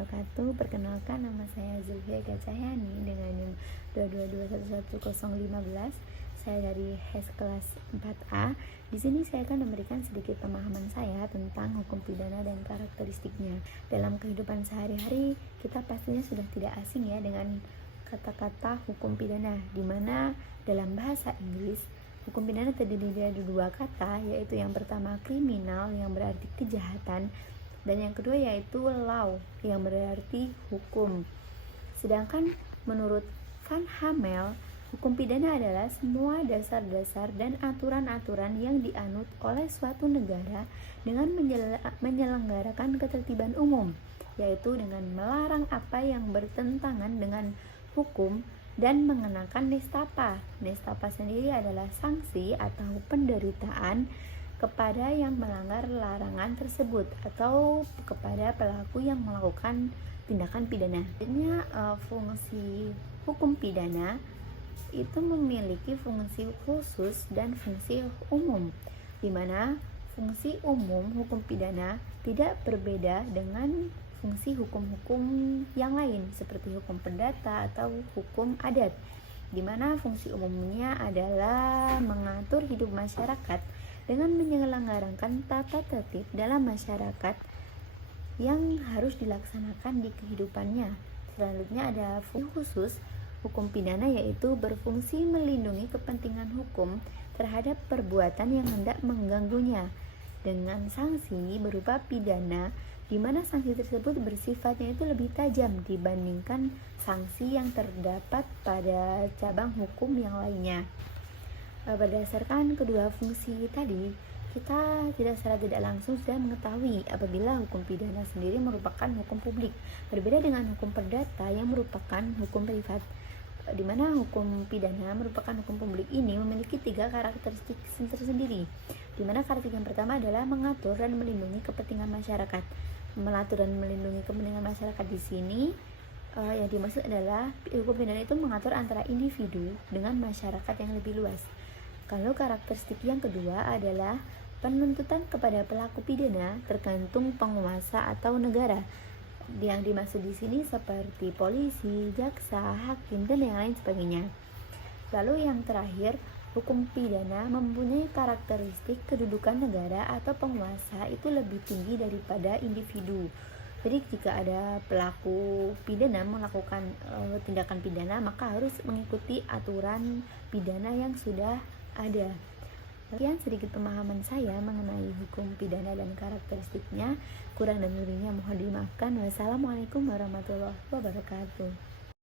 wabarakatuh. Perkenalkan, nama saya Zulfia Gacayani dengan NIM 222111015. Saya dari HES kelas 4A. Di sini saya akan memberikan sedikit pemahaman saya tentang hukum pidana dan karakteristiknya. Dalam kehidupan sehari-hari, kita pastinya sudah tidak asing ya dengan kata-kata hukum pidana, di mana dalam bahasa Inggris hukum pidana terdiri dari dua kata, yaitu yang pertama kriminal yang berarti kejahatan, dan yang kedua yaitu law yang berarti hukum. Sedangkan menurut Van Hamel, hukum pidana adalah semua dasar-dasar dan aturan-aturan yang dianut oleh suatu negara dengan menyelenggarakan ketertiban umum, yaitu dengan melarang apa yang bertentangan dengan hukum dan mengenakan nestapa. Nestapa sendiri adalah sanksi atau penderitaan kepada yang melanggar larangan tersebut atau kepada pelaku yang melakukan tindakan pidana. Sebenarnya fungsi hukum pidana itu memiliki fungsi khusus dan fungsi umum, di mana fungsi umum hukum pidana tidak berbeda dengan fungsi hukum-hukum yang lain seperti hukum perdata atau hukum adat, di mana fungsi umumnya adalah mengatur hidup masyarakat dengan menyelenggarakan tata tertib dalam masyarakat yang harus dilaksanakan di kehidupannya. Selanjutnya ada fungsi khusus hukum pidana, yaitu berfungsi melindungi kepentingan hukum terhadap perbuatan yang hendak mengganggunya dengan sanksi berupa pidana, di mana sanksi tersebut bersifatnya itu lebih tajam dibandingkan sanksi yang terdapat pada cabang hukum yang lainnya. Berdasarkan kedua fungsi tadi, kita secara tidak langsung sudah mengetahui apabila hukum pidana sendiri merupakan hukum publik, berbeda dengan hukum perdata yang merupakan hukum privat, di mana hukum pidana merupakan hukum publik ini memiliki 3 karakteristik tersendiri, di mana karakteristik yang pertama adalah mengatur dan melindungi kepentingan masyarakat. Mengatur dan melindungi kepentingan masyarakat di sini yang dimaksud adalah hukum pidana itu mengatur antara individu dengan masyarakat yang lebih luas. Kalau karakteristik yang kedua adalah penuntutan kepada pelaku pidana tergantung penguasa atau negara. Yang dimaksud di sini seperti polisi, jaksa, hakim, dan yang lain sebagainya. Lalu yang terakhir, hukum pidana mempunyai karakteristik kedudukan negara atau penguasa itu lebih tinggi daripada individu. Jadi jika ada pelaku pidana melakukan tindakan pidana, maka harus mengikuti aturan pidana yang sudah ada. Sekian sedikit pemahaman saya mengenai hukum pidana dan karakteristiknya. Kurang dan lebihnya mohon dimaafkan. Wassalamualaikum warahmatullahi wabarakatuh.